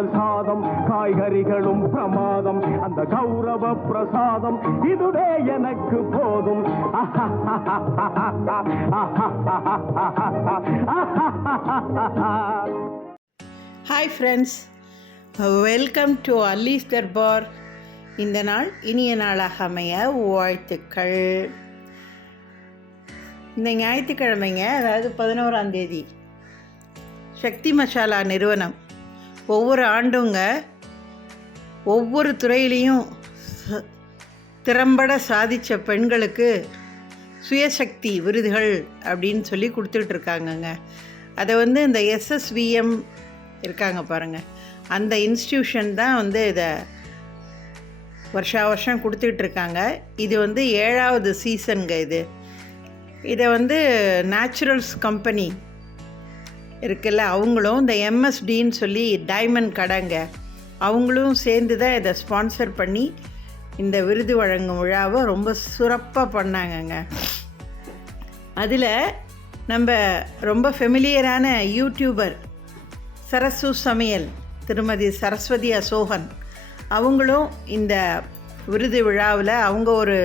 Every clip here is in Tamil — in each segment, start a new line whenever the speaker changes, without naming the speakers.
பிரசாதம் காய்கறிகளும் பிரமாதம். அந்த கௌரவ பிரசாதம் இதுவே எனக்கு போதும்.
Hi friends welcome to அல்லீஸ் Darbar இந்த நாள் இனிய நாளாக அமைய வாழ்த்துக்கள். இந்த ஞாயிற்றுக்கிழமைங்க அதாவது பதினோராம் தேதி. சக்தி மசாலா நிறுவனம். ஒவ்வொரு ஆண்டுங்க ஒவ்வொரு துறையிலையும் திறம்பட சாதித்த பெண்களுக்கு சுயசக்தி விருதுகள் அப்படின்னு சொல்லி கொடுத்துட்ருக்காங்கங்க அதை வந்து இந்த எஸ்எஸ்விஎம் இருக்காங்க பாருங்கள் அந்த இன்ஸ்டியூஷன் தான் வந்து இதை வருஷா வருஷம் கொடுத்துட்ருக்காங்க இது வந்து ஏழாவது சீசனுங்க இது. இதை வந்து நேச்சுரல்ஸ் கம்பெனி இருக்குல்ல அவங்களும் இந்த எம்எஸ்டின்னு சொல்லி டைமண்ட் கடைங்க. அவங்களும் சேர்ந்து தான் இதை ஸ்பான்சர் பண்ணி இந்த விருது வழங்கும் விழாவை ரொம்ப சிறப்பாக பண்ணாங்கங்க. அதில் நம்ம ரொம்ப ஃபெமிலியரான யூடியூபர் சரசு சமையல் திருமதி சரஸ்வதி அசோகன். அவங்களும் இந்த விருது விழாவில் அவங்க ஒரு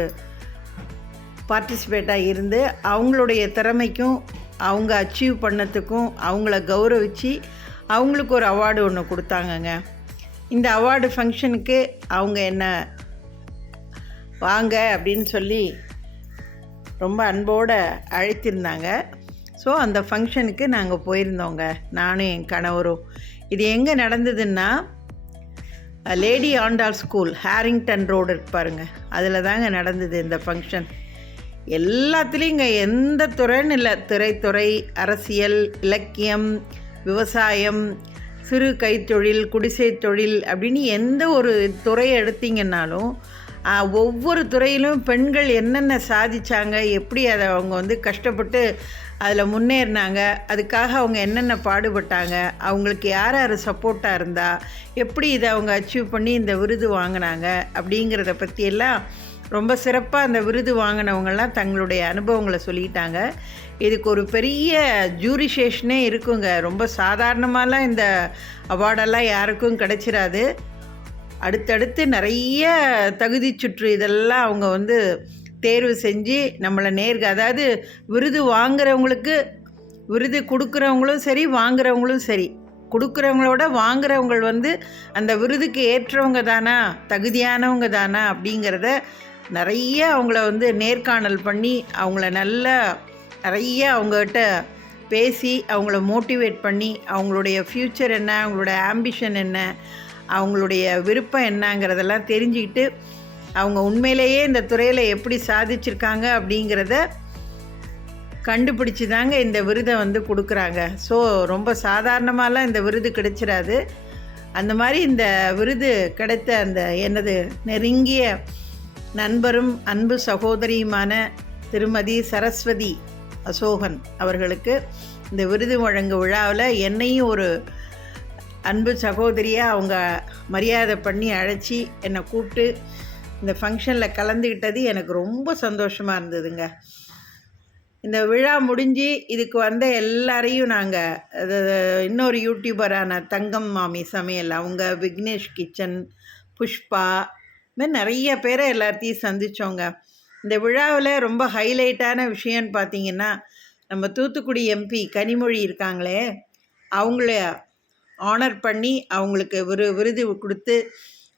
பார்ட்டிசிபேட்டாக இருந்து அவங்களுடைய திறமைக்கும் அவங்க அச்சீவ் பண்ணதுக்கும் அவங்கள கௌரவித்து அவங்களுக்கு ஒரு அவார்டு ஒன்று கொடுத்தாங்கங்க. இந்த அவார்டு ஃபங்க்ஷனுக்கு அவங்க என்ன வாங்க அப்படின்னு சொல்லி ரொம்ப அன்போடு அழைத்திருந்தாங்க. ஸோ அந்த ஃபங்க்ஷனுக்கு நாங்கள் போயிருந்தோங்க. நானும் என் கணவரும். இது எங்கே நடந்ததுன்னா lady Andal school Harrington road பாருங்கள் அதில் தாங்க நடந்தது இந்த ஃபங்க்ஷன் எல்லாத்துலேயும் இங்கே எந்த துறைன்னு இல்லை. திரைத்துறை அரசியல் இலக்கியம் விவசாயம் சிறு கைத்தொழில் குடிசை தொழில் அப்படின்னு எந்த ஒரு துறையை எடுத்தீங்கன்னாலும் ஒவ்வொரு துறையிலும் பெண்கள் என்னென்ன சாதிச்சாங்க எப்படி அதை அவங்க வந்து கஷ்டப்பட்டு அதில் முன்னேறினாங்க அதுக்காக அவங்க என்னென்ன பாடுபட்டாங்க அவங்களுக்கு யார் யார் சப்போர்ட்டாக இருந்தா எப்படி இதை அவங்க அச்சீவ் பண்ணி இந்த விருது வாங்கினாங்க அப்படிங்கிறத பற்றியெல்லாம் ரொம்ப சிறப்பாக அந்த விருது வாங்கினவங்கெல்லாம் தங்களுடைய அனுபவங்களை சொல்லிட்டாங்க இதுக்கு ஒரு பெரிய ஜூரிசேஷனே இருக்குங்க. ரொம்ப சாதாரணமாலாம் இந்த அவார்டெல்லாம் யாருக்கும் கிடச்சிடாது அடுத்தடுத்து நிறைய தகுதி சுற்று இதெல்லாம் அவங்க வந்து தேர்வு செஞ்சு நம்மளை நேர்க அதாவது விருது வாங்குறவங்களுக்கு விருது கொடுக்குறவங்களும் சரி வாங்குறவங்களும் சரி. கொடுக்குறவங்களோட வாங்குறவங்க வந்து அந்த விருதுக்கு ஏற்றவங்க தானா? தகுதியானவங்க தானா? அப்படிங்கிறத நிறைய அவங்கள வந்து நேர்காணல் பண்ணி அவங்கள நல்லா நிறைய அவங்ககிட்ட பேசி அவங்கள மோட்டிவேட் பண்ணி அவங்களுடைய ஃப்யூச்சர் என்ன அவங்களோட ஆம்பிஷன் என்ன அவங்களுடைய விருப்பம் என்னங்கிறதெல்லாம் தெரிஞ்சுக்கிட்டு அவங்க உண்மையிலேயே இந்த துறையில் எப்படி சாதிச்சிருக்காங்க அப்படிங்கிறத கண்டுபிடிச்சி தாங்க இந்த விருதை வந்து கொடுக்குறாங்க. ஸோ ரொம்ப சாதாரணமாலாம் இந்த விருது கிடைச்சிடாது அந்த மாதிரி இந்த விருது கிடைத்த அந்த எனது நெருங்கிய நண்பரும் அன்பு சகோதரியுமான திருமதி சரஸ்வதி அசோகன் அவர்களுக்கு இந்த விருது வழங்கும் விழாவில் என்னையும் ஒரு அன்பு சகோதரியாக அவங்க மரியாதை பண்ணி அழைச்சி என்னை கூப்பிட்டு இந்த ஃபங்க்ஷனில் கலந்துக்கிட்டது எனக்கு ரொம்ப சந்தோஷமாக இருந்ததுங்க. இந்த விழா முடிஞ்சு இதுக்கு வந்த எல்லாரையும் நாங்கள் இன்னொரு யூடியூபரான தங்கம் மாமி சமையல் அவங்க விக்னேஷ் கிச்சன் புஷ்பா மாதிரி நிறைய பேரை எல்லாத்தையும் சந்தித்தோங்க இந்த விழாவில் ரொம்ப ஹைலைட்டான விஷயம்னு பார்த்தீங்கன்னா நம்ம தூத்துக்குடி எம்பி கனிமொழி இருக்காங்களே அவங்கள ஆனர் பண்ணி அவங்களுக்கு விரு விருது கொடுத்து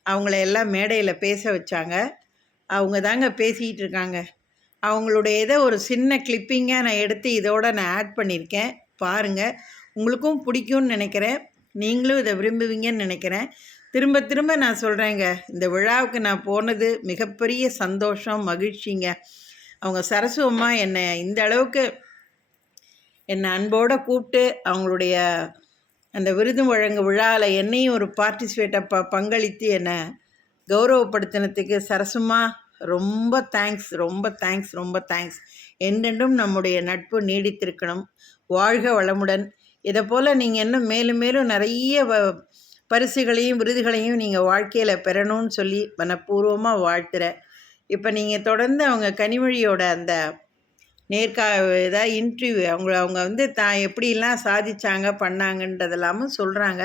அவங்கள எல்லாம் மேடையில் பேச வச்சாங்க. அவங்க தாங்க பேசிக்கிட்டு இருக்காங்க. அவங்களுடைய இதை ஒரு சின்ன கிளிப்பிங்காக நான் எடுத்து இதோட நான் ஆட் பண்ணியிருக்கேன் பாருங்கள் உங்களுக்கும் பிடிக்கும்னு நினைக்கிறேன். நீங்களும் இதை விரும்புவீங்கன்னு நினைக்கிறேன். திரும்ப திரும்ப நான் சொல்கிறேங்க இந்த விழாவுக்கு நான் போனது மிகப்பெரிய சந்தோஷம் மகிழ்ச்சிங்க. அவங்க சரசு அம்மா என்னை இந்த அளவுக்கு என்னை அன்போடு கூப்பிட்டு அவங்களுடைய அந்த விருது வழங்கு விழாவில் என்னையும் ஒரு பார்ட்டிசிபேட்டை ப பங்களித்து என்னை கௌரவப்படுத்தினதுக்கு சரசுமா ரொம்ப தேங்க்ஸ் ரொம்ப தேங்க்ஸ் ரொம்ப தேங்க்ஸ் என்றென்றும் நம்முடைய நட்பு நீடித்திருக்கணும். வாழ்க வளமுடன். இதை போல் நீங்கள் இன்னும் மேலும் மேலும் நிறைய வ பரிசுகளையும் விருதுகளையும் நீங்கள் வாழ்க்கையில் பெறணும்னு சொல்லி மனப்பூர்வமாக வாழ்த்துறேன் இப்போ நீங்கள் தொடர்ந்து அவங்க கனிமொழியோட அந்த நேர்கா இதாக இன்டர்வியூ அவங்க அவங்க வந்து தான் எப்படிலாம் சாதிச்சாங்க பண்ணாங்கன்றதெல்லாமும் சொல்கிறாங்க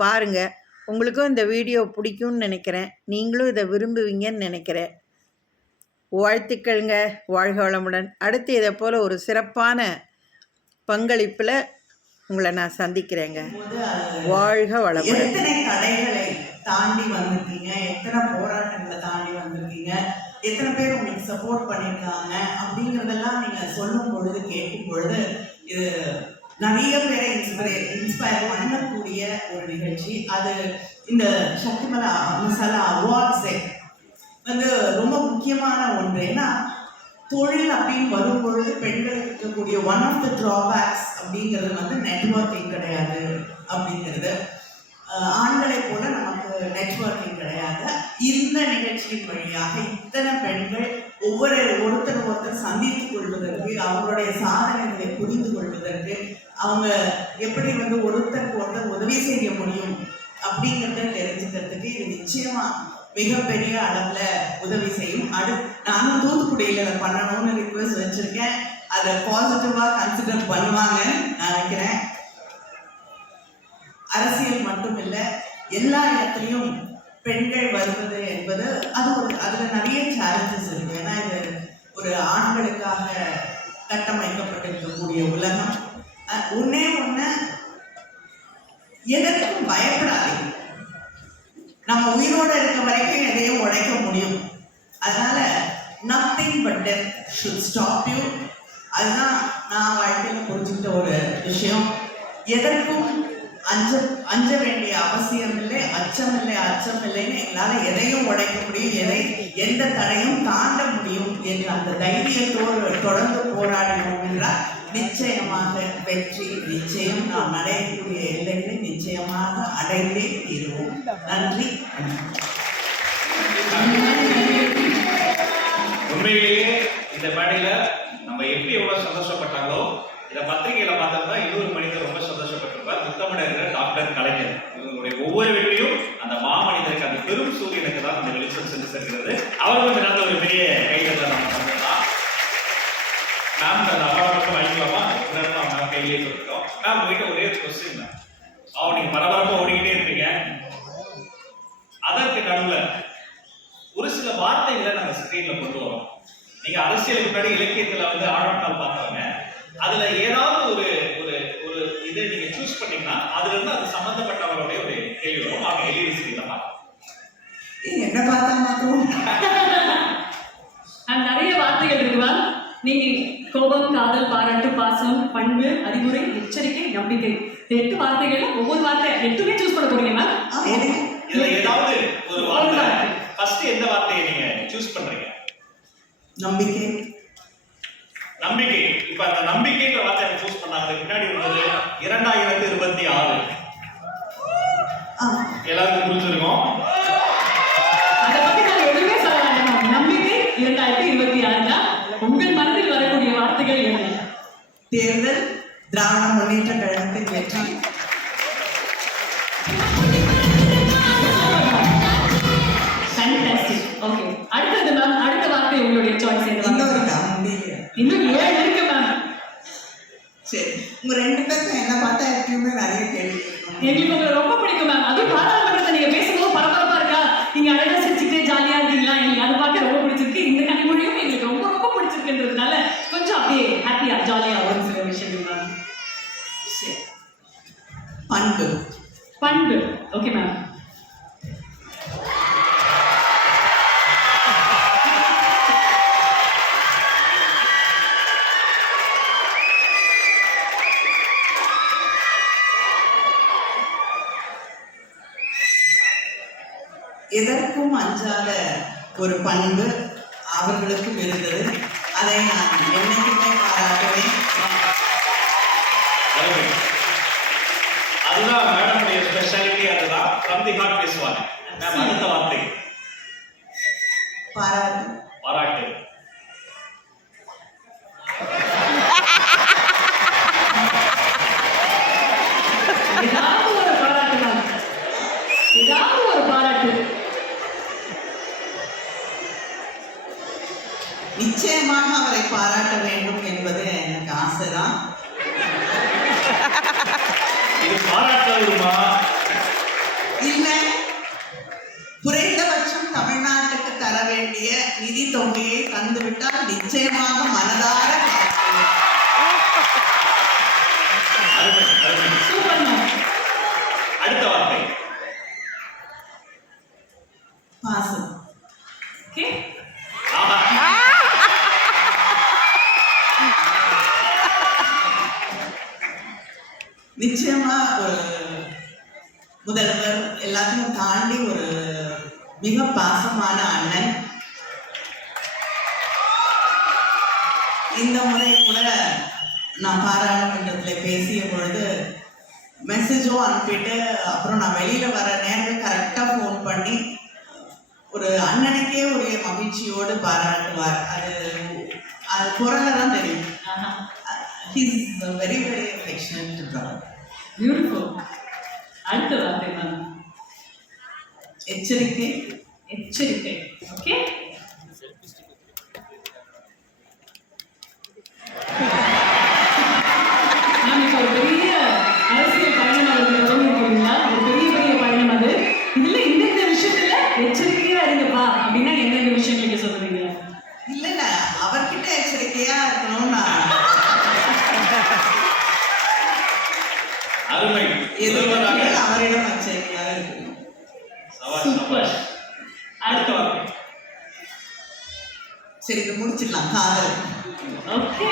பாருங்கள் உங்களுக்கும் இந்த வீடியோ பிடிக்கும்னு நினைக்கிறேன். நீங்களும் இதை விரும்புவீங்கன்னு நினைக்கிறேன். வாழ்த்துக்கள்ங்க வாழ்க வளமுடன். அடுத்து இதை போல் ஒரு சிறப்பான பங்களிப்பில் உங்களை நான் சந்திக்கிறேங்க. வாழ்க வளமுடன்.
எத்தனை தடைகளை தாண்டி வந்திருக்கீங்க? எத்தனை போராட்டங்களை தாண்டி வந்திருக்கீங்க? எத்தனை பேர் உங்களுக்கு சப்போர்ட் பண்ணியிருக்காங்க? அப்படிங்கிறதெல்லாம் நீங்க சொல்லும் பொழுது கேட்கும் பொழுது இது நிறைய பேரை இன்ஸ்பயர் இன்ஸ்பயர் பண்ணக்கூடிய ஒரு நிகழ்ச்சி. அது இந்த சக்திமலா மசாலா அவார்ட்ஸே வந்து ரொம்ப முக்கியமான ஒன்று. ஏன்னா தொழில் அப்படின்னு வரும் பொழுது பெண்களுக்கு இருக்கக்கூடிய ஒன் ஆஃப் த ட்ராபேக்ஸ் அப்படிங்கிறது வந்து நெட்வொர்க்கிங் கிடையாது அப்படிங்கிறது. ஆண்களை போல நமக்கு நெட்ஒர்க்கிங் கிடையாது. இந்த நிகழ்ச்சியின் வழியாக இத்தனை பெண்கள் ஒவ்வொரு ஒருத்தர் ஒருத்தர் சந்தித்து கொள்வதற்கு அவங்களுடைய சாதனைகளை புரிந்து கொள்வதற்கு அவங்க எப்படி வந்து ஒருத்தருக்கு ஒருத்தர் உதவி செய்ய முடியும் அப்படிங்கிறத தெரிஞ்சுக்கிறதுக்கு இது நிச்சயமா மிகப்பெரிய அளவுல உதவி செய்யும். அடு நானும் தூத்துக்குடியில பண்ணணும்னு ரிக்வெஸ்ட் வச்சிருக்கேன். அதை பாசிட்டிவா கன்சிடர் பண்ணுவாங்கன்னு நான் நினைக்கிறேன். அரசியல் மட்டும் இல்ல எல்லா இடத்துலையும் பெண்கள் வருவது என்பது அது ஒரு அதுல நிறைய சேலஞ்சஸ் இருக்கு. ஏன்னா இது ஒரு ஆண்களுக்காக கட்டமைக்கப்பட்டிருக்கக்கூடிய உலகம். ஒன்னே ஒன்று ஒண்ணு எதற்கும் பயப்படாதீங்க. நம்ம உயிரோடு இருக்க வரைக்கும் எதையும் உழைக்க முடியும். அதனால nothing but death should stop you அதுதான் நான் வாழ்க்கையில் புரிஞ்சுக்கிட்ட ஒரு விஷயம். எதற்கும் அஞ்ச அஞ்ச வேண்டிய அவசியம் இல்லை அச்சம் இல்லை அச்சம் இல்லைன்னு எங்களால் எதையும் உடைக்க முடியும் எதை எந்த தடையும் தாண்ட முடியும் என்ற அந்த தைரியத்தோடு தொடர்ந்து போராடினோம் என்றால் நிச்சயமாக வெற்றி நிச்சயம் நாம் அடையக்கூடிய எல்லைகளை நிச்சயமாக அடைந்தே தீருவோம். நன்றி
உண்மையிலேயே இந்த மேடையில நம்ம எப்படி எவ்வளவு சந்தோஷப்பட்டாங்களோ இந்த பத்திரிகையில பார்த்தோம்னா இன்னொரு மனிதர் ரொம்ப சந்தோஷப்பட்டிருப்பார். முத்தமிழர் டாக்டர் கலைஞர். இவங்களுடைய ஒவ்வொரு வெற்றியும் அந்த மாமனிதருக்கு அந்த பெரும் சூரியனுக்கு தான் அந்த வெளிச்சம் சென்று செல்கிறது அவர் வந்து நல்ல ஒரு பெரிய கைதல நம்ம பண்ணலாம் மேம் கையிலேயே கொடுத்தோம். மேம் உங்ககிட்ட ஒரே ஒரு கொஸ்டின் மேம் அவ நீங்க பரபரப்பா ஓடிக்கிட்டே இருப்பீங்க. அதற்கு நடுவுல ஒரு சில வார்த்தைகளை நாங்க ஸ்கிரீன்ல கொண்டு வரோம். நீங்க அரசியலுக்கு முன்னாடி இலக்கியத்துல வந்து ஆழத்தால் பார்த்தவங்க அதுல ஏதாவது ஒரு ஒரு ஒரு இதை நீங்க சூஸ் பண்ணீங்கன்னா அதுல இருந்து அது சம்பந்தப்பட்டவங்களுடைய ஒரு கேள்வி வரும். அவங்க பார்க்கலாம்
ஏய், என்ன பார்த்தா மாத்திரம்.
நிறைய வார்த்தைகள் இருக்கு மேம் நீங்க கோபம் காதல் பாராட்டு பாசம் பண்பு அறிவுரை எச்சரிக்கை நம்பிக்கை. எட்டு வார்த்தைகள்ல ஒவ்வொரு வார்த்தை எட்டுமே சூஸ் பண்ண போறீங்க மேம்
ஏதாவது ஒரு வார்த்தை? ஃபர்ஸ்ட் எந்த வார்த்தையை நீங்க சூஸ் பண்றீங்க?
நம்பிக்கை
இப்ப அந்த நம்பிக்கைன்ற வார்த்தையை சூஸ் பண்ணாங்க அதுக்கு பின்னாடி இருந்தது இரண்டாயிரத்தி இருபத்தி ஆறு
ஆ
எல்லாருக்கும் புரிஞ்சிருக்கும்
அதை பத்தி நாங்க எதுவுமே சொல்ல வேண்டாம் மேம் நம்பிக்கை இரண்டாயிரத்தி இருபத்தி ஆறு தான் உங்கள் மனதில் வரக்கூடிய வார்த்தைகள் என்ன
தேர்தல் திராவிட முன்னேற்ற கழகத்தின் வெற்றி
ஓகே அடுத்தது மேம் அடுத்த வார்த்தை உங்களுடைய சாய்ஸ்
இன்னொரு முடியல
இன்னும் ஏழு இருக்கு மேம்
சரி உங்க ரெண்டு பேருக்கும் என்ன பார்த்தா எப்பயுமே நிறைய கேள்வி.
எங்களுக்கு உங்களை ரொம்ப பிடிக்கும் மேம் அதுவும் பாராளுமன்றத்தை நீங்க பேசும்போது பரபரப்பா இருக்கா நீங்க அழகா சிரிச்சுட்டே ஜாலியா இருக்கீங்களா எங்களுக்கு அது பார்க்க ரொம்ப பிடிச்சிருக்கு இந்த கனிமொழியும் எங்களுக்கு ரொம்ப ரொம்ப பிடிச்சிருக்குன்றதுனால கொஞ்சம் அப்படியே ஹாப்பியா ஜாலியா ஒரு சில விஷயங்கள் மேம்
சரி பண்பு
பண்பு ஓகே மேம்
எதற்கும் அஞ்சாத ஒரு பண்பு அவர்களுக்கு இருந்தது அதை நான் என்னைக்குமே பாராட்டுவேன்
அருமை. அதுதான் மேடமுடைய ஸ்பெஷாலிட்டி அதுதான் ஃப்ரம் தி ஹார்ட் பேசுவாங்க மேம் அடுத்த வார்த்தை?
பாராட்டு.
பாராட்டு.
நிச்சயமாக அவரை பாராட்ட வேண்டும் என்பது எனக்கு ஆசைதான்
இது பாராட்டுமா
இல்லை குறைந்தபட்சம் தமிழ்நாட்டுக்கு தர வேண்டிய நிதி தொகையை தந்துவிட்டால் நிச்சயமாக மனதார பார்க்கிறேன்.
அருமை அருமை
சூப்பர் மேம்
அடுத்த வார்த்தை
பாசம்
ஓகே
ஆமா
நிச்சயமா ஒரு முதல்வர் எல்லாத்தையும் தாண்டி ஒரு மிக பாசமான அண்ணன் இந்த முறை கூட நான் பாராளுமன்றத்தில் பேசிய பொழுது மெசேஜும் அனுப்பிட்டு அப்புறம் நான் வெளியில வர நேரம் கரெக்டாக ஃபோன் பண்ணி ஒரு அண்ணனுக்கே ஒரு மகிழ்ச்சியோடு பாராட்டுவார். அது அது குரல்ல தான் தெரியும். He's very very affectionate brother
beautiful அடுத்த வார்த்தை மேம்.
எச்சரிக்கை.
எச்சரிக்கை. ஓகே மேம் இப்போ ஒரு பெரிய அரசியல் பயணம் அவர்கள் தொடங்கியிருக்கீங்களா ஒரு பெரிய பெரிய பயணம் அது இதுல இந்தந்த விஷயத்துல எச்சரிக்கையா இருங்கப்பா அப்படின்னா எந்தெந்த விஷயம் நீங்க சொல்றீங்க
இல்ல இல்ல அவர்கிட்ட எச்சரிக்கையா இருக்கணும் நான்
அருமை முதல்வராக
எதிர்ப்பு அவரிடம் எச்சரிக்கையாக இருக்கணும்
சவாஷ்
சூப்பர்.
அடுத்த வார்த்தை
சரி இதை முடிச்சிடலாம். காதல்.
ஓகே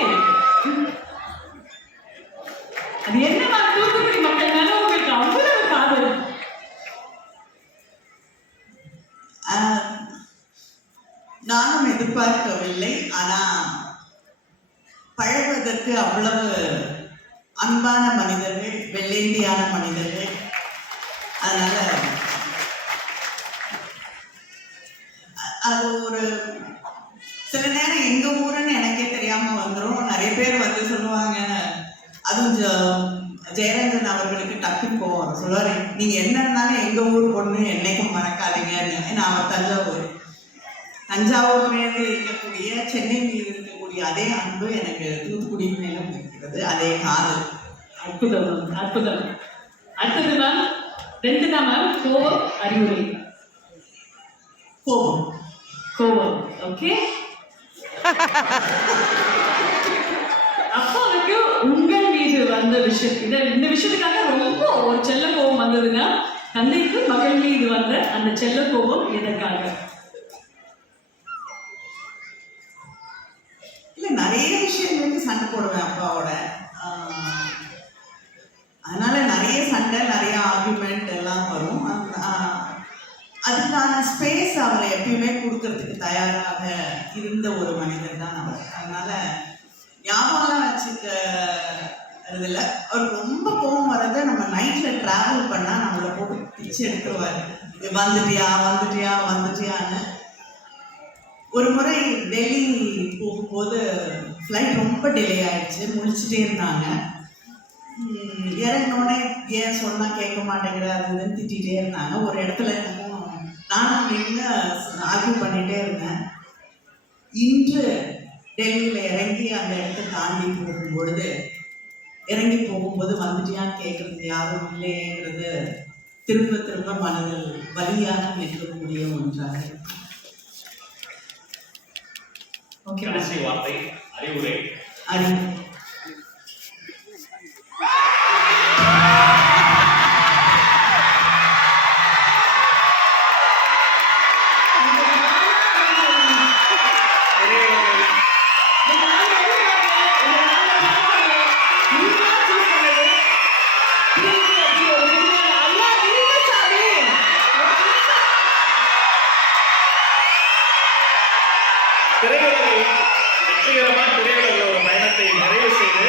போவார் சொல்லுவாரு நீங்க என்ன இருந்தாலும் எங்க ஊர் பொண்ணு என்னைக்கும் மறக்காதீங்கன்னு அவர் தஞ்சாவூர். தஞ்சாவூர் மேலே இருக்கக்கூடிய சென்னை மீது இருக்கக்கூடிய அதே அன்பு எனக்கு தூத்துக்குடி மேலும் இருக்கிறது. அதே காதல்.
அற்புதம் அற்புதம். அடுத்தது மேம் ரெண்டு தான் மேம் கோவம் அறிவுரை.
கோபம்.
கோவம் ஓகே அப்பாவுக்கு உங்கள் மீது வந்த விஷயம் இதை இந்த விஷயத்துக்காக ரொம்ப ஒரு செல்ல கோபம் வந்ததுன்னா தந்தைக்கு மகள் மீது வந்த அந்த செல்ல கோபம் எதற்காக?
இல்ல நிறைய விஷயங்களுக்கு சண்டை போடுவேன் அப்பாவோட. ஆஹ் அதனால நிறைய சண்டை நிறைய ஆர்குமெண்ட் எல்லாம் வரும். ஆஹ் அதுக்கான ஸ்பேஸ் அவரை எப்பயுமே கொடுக்கறதுக்கு தயாராக இருந்த ஒரு மனிதர் தான் அவர் அதனால ஞாபகம்லாம் வச்சுக்க இல்லை அவருக்கு ரொம்ப கோவம் வர்றதை நம்ம நைட்ல டிராவல் பண்ணா நம்மளை போட்டு பிச்சு எடுத்துருவாரு. வந்துட்டியா வந்துட்டியா வந்துட்டியான்னு. ஒரு முறை டெல்லி போகும்போது ஃப்ளைட் ரொம்ப டிலே ஆயிடுச்சு. முழிச்சிட்டே இருந்தாங்க. இறங்கினோடனே ஏன் சொன்னா கேட்க மாட்டேங்கிற அது திட்டிகிட்டே இருந்தாங்க. ஒரு இடத்துல என்னமோ நானும் நின்று ஆர்கியூ பண்ணிட்டே இருந்தேன். இன்று டெல்லியில் இறங்கி அந்த இடத்த தாண்டி போகும்பொழுது இறங்கி போகும்போது வந்துட்டியான்னு கேட்குறது யாரும் இல்லையேங்கிறது திரும்ப திரும்ப மனதில் வலியாக நிற்கக்கூடிய ஒன்றாக.
ஓகே
வார்த்தை அறிவுரை.
அறிவு.
வெற்றிகரமாக திரையுலகில் ஒரு பயணத்தை நிறைவு செய்து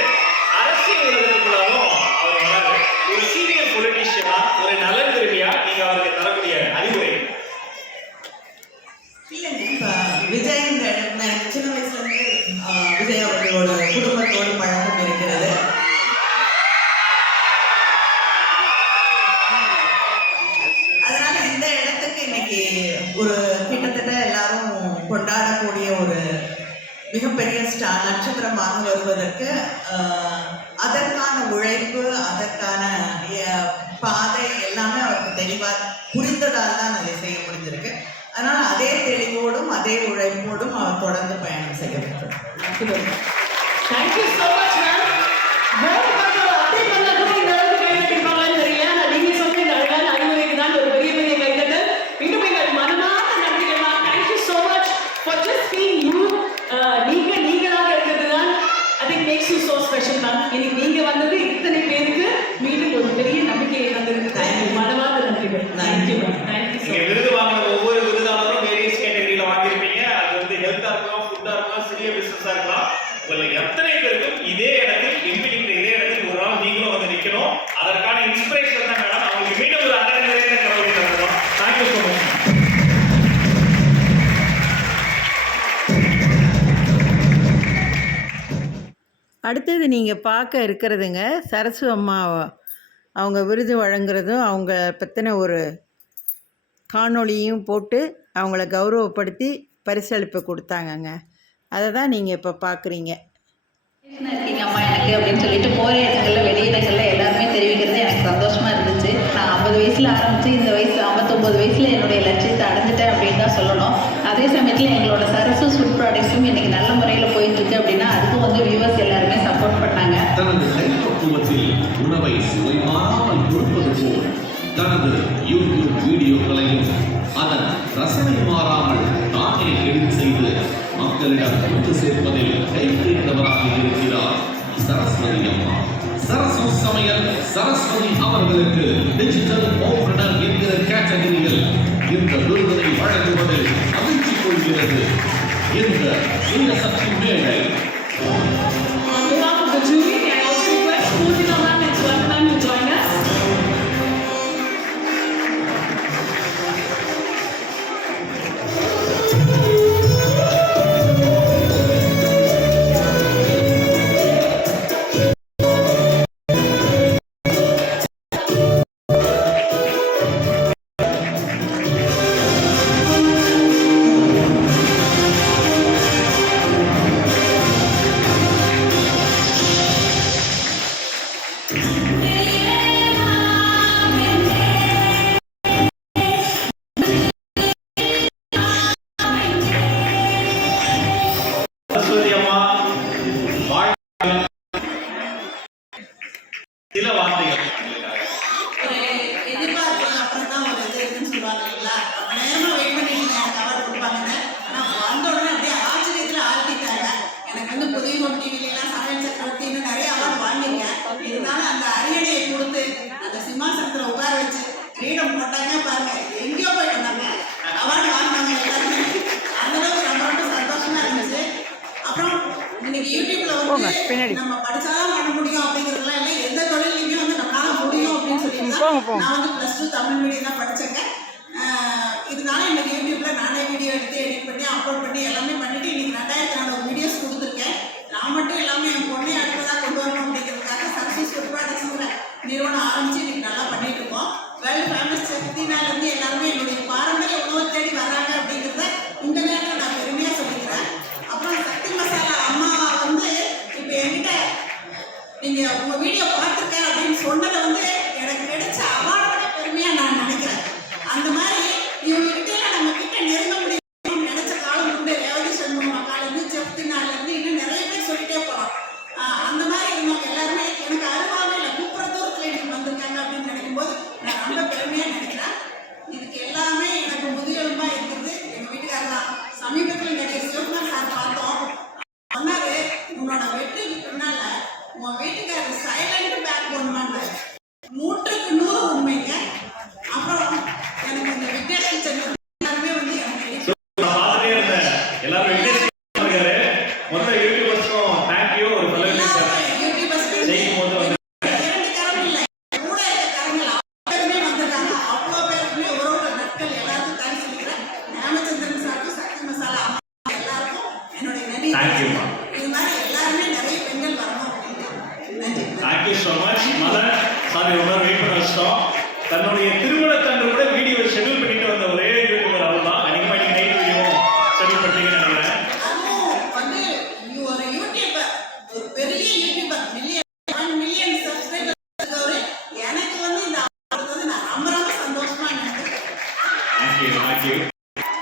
அரசியல் உலகத்துக்குள்ளாலும் அவர் வராரு. ஒரு சீனியர் பொலிட்டீஷியனா ஒரு நலன் விரும்பியா நீங்க அவருக்கு தரக்கூடிய அறிவுரை
இல்லைங்க இப்போ விஜய் இந்த இடம் எனக்கு சின்ன வயசுல இருந்து ஆஹ், விஜய் அவர்களோட குடும்பத்தோடு பழக்கம் இருக்கிறது அதனால இந்த இடத்துக்கு இன்னைக்கு ஒரு கிட்டத்தட்ட எல்லாரும் கொண்டாடக்கூடிய ஒரு மிகப்பெரிய ஸ்டார் நட்சத்திரமாக வருவதற்கு அதற்கான உழைப்பு அதற்கான பாதை எல்லாமே அவருக்கு
தெளிவாக புரிந்ததால் தான் அதை செய்ய முடிஞ்சிருக்கு. அதனால் அதே தெளிவோடும் அதே உழைப்போடும் அவர் தொடர்ந்து பயணம் செய்ய வேண்டும்
thank you so much ma'am special தான் இன்னைக்கு நீங்க வந்தது இத்தனை பேருக்கு மீண்டும் ஒரு பெரிய
அடுத்தது நீங்கள் பார்க்க இருக்கிறதுங்க சரசு அம்மா அவங்க விருது வழங்குறதும் அவங்க பற்றின ஒரு காணொளியும் போட்டு அவங்கள கௌரவப்படுத்தி பரிசளிப்பு கொடுத்தாங்கங்க. அதை தான் நீங்கள் இப்போ பார்க்குறீங்க
இருக்கீங்க அம்மா எனக்கு அப்படின்னு சொல்லிட்டு போகிற இடங்கள்ல வெளியிடங்கள்ல எல்லாருமே தெரிவிக்கிறது எனக்கு சந்தோஷமாக இருந்துச்சு. நான் ஐம்பது வயசில் ஆரம்பித்து இந்த வயசு ஐம்பத்தொம்பது வயசில் என்னுடைய லட்சியத்தை அடைஞ்சிட்டேன் அப்படின்னு தான் சொல்லணும். அதே சமயத்தில் எங்களோட சரசு ஃபுட் ப்ராடக்ட்ஸும் இன்னைக்கு நல்ல முறையில் போயிட்டுருக்கு அப்படின்னா அதுக்கும் வந்து வியூவர்ஸ்
தனது கைப்பக்குவத்தில் உணவை சுவை மாறாமல் கொடுப்பது போல் தனது யூடியூப் வீடியோக்களையும் அதன் ரசனை மாறாமல் தானே எடிட் செய்து மக்களிடம் கொண்டு சேர்ப்பதில் கைத்தேர்ந்தவராக இருக்கிறார் சரஸ்வதி அம்மா. சரசு சமையல் சரஸ்வதி அவர்களுக்கு டிஜிட்டல் ஓபனர் என்கிற கேட்டகரியில் இந்த விருதினை வழங்குவதில் மகிழ்ச்சி கொள்கிறது. இந்த சுயசக்தி மேடை.
சொல்லிட்டு
போங்க,
நான் வந்து ப்ளஸ் டூ தமிழ் மீடியம் தான் படிச்சேங்க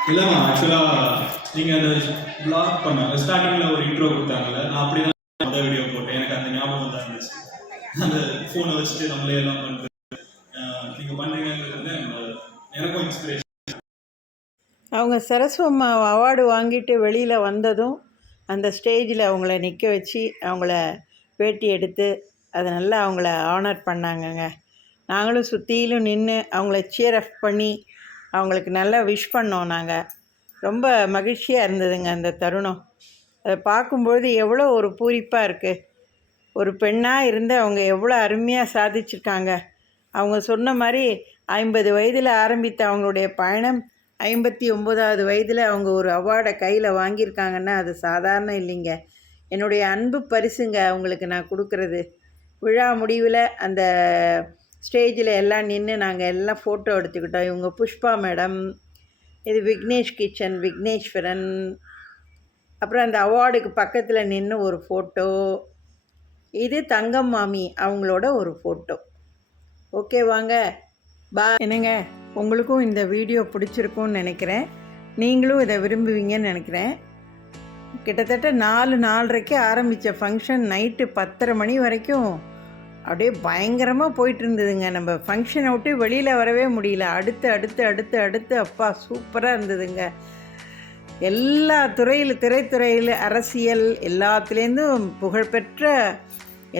இல்லைம்மா ஆக்சுவலாக நீங்கள் அந்த பிளாக் பண்ணாங்க ஸ்டார்டிங்கில் ஒரு இன்ட்ரோ கொடுத்தாங்கல்ல நான் அப்படி தான் மொதல் வீடியோ போட்டேன். எனக்கு அந்த ஞாபகம் தான் இருந்துச்சு. அந்த ஃபோனை வச்சுட்டு நம்மளே எல்லாம் பண்ணுறது நீங்கள் பண்ணுறீங்கிறது வந்து எனக்கும் இன்ஸ்பிரேஷன்
அவங்க சரஸ்வம்மா அவார்டு வாங்கிட்டு வெளியில் வந்ததும் அந்த ஸ்டேஜில் அவங்கள நிற்க வச்சு அவங்கள பேட்டி எடுத்து அதை நல்லா அவங்கள ஆனர் பண்ணாங்கங்க. நாங்களும் சுற்றிலும் நின்று அவங்கள சியர் அப் பண்ணி அவங்களுக்கு நல்லா விஷ் பண்ணோம் நாங்கள் ரொம்ப மகிழ்ச்சியாக இருந்ததுங்க அந்த தருணம். அதை பார்க்கும்பொழுது எவ்வளோ ஒரு பூரிப்பாக இருக்குது ஒரு பெண்ணாக இருந்து அவங்க எவ்வளோ அருமையாக சாதிச்சிருக்காங்க. அவங்க சொன்ன மாதிரி ஐம்பது வயதில் ஆரம்பித்த அவங்களுடைய பயணம் ஐம்பத்தி ஒம்போதாவது வயதில் அவங்க ஒரு அவார்டை கையில் வாங்கியிருக்காங்கன்னா அது சாதாரண இல்லைங்க. என்னுடைய அன்பு பரிசுங்க அவங்களுக்கு நான் கொடுக்குறது. விழா முடிவில் அந்த ஸ்டேஜில் எல்லாம் நின்று நாங்கள் எல்லாம் ஃபோட்டோ எடுத்துக்கிட்டோம். இவங்க புஷ்பா மேடம் இது விக்னேஷ் கிச்சன் விக்னேஸ்வரன் அப்புறம் அந்த அவார்டுக்கு பக்கத்தில் நின்று ஒரு ஃபோட்டோ. இது தங்கம் மாமி அவங்களோட ஒரு ஃபோட்டோ. ஓகே வாங்க. பா என்னங்க உங்களுக்கும் இந்த வீடியோ பிடிச்சிருக்கும்னு நினைக்கிறேன். நீங்களும் இதை விரும்புவீங்கன்னு நினைக்கிறேன். கிட்டத்தட்ட நாலு நாலரைக்கு ஆரம்பித்த ஃபங்க்ஷன் நைட்டு பத்தரை மணி வரைக்கும் அப்படியே பயங்கரமாக போயிட்டு இருந்ததுங்க நம்ம ஃபங்க்ஷனை விட்டு வெளியில் வரவே முடியல. அடுத்து அடுத்து அடுத்து அடுத்து அப்பா சூப்பராக இருந்ததுங்க. எல்லா துறையில் திரைத்துறையில் அரசியல் எல்லாத்துலேருந்தும் புகழ்பெற்ற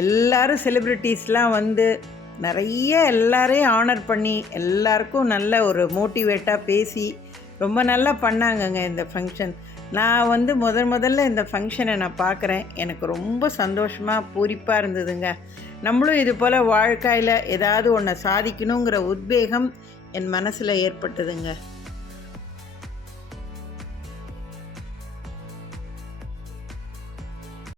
எல்லாரும் செலிப்ரிட்டிஸ்லாம் வந்து நிறைய எல்லாரையும் ஆனர் பண்ணி எல்லாருக்கும் நல்ல ஒரு மோட்டிவேட்டாக பேசி ரொம்ப நல்லா பண்ணாங்கங்க இந்த ஃபங்க்ஷன் நான் வந்து முதல் முதல்ல இந்த ஃபங்க்ஷனை நான் பார்க்குறேன். எனக்கு ரொம்ப சந்தோஷமாக பூரிப்பாக இருந்ததுங்க. நம்மளும் இது போல் வாழ்க்கையில் ஏதாவது ஒன்றை சாதிக்கணுங்கிற உத்வேகம் என் மனசில் ஏற்பட்டதுங்க.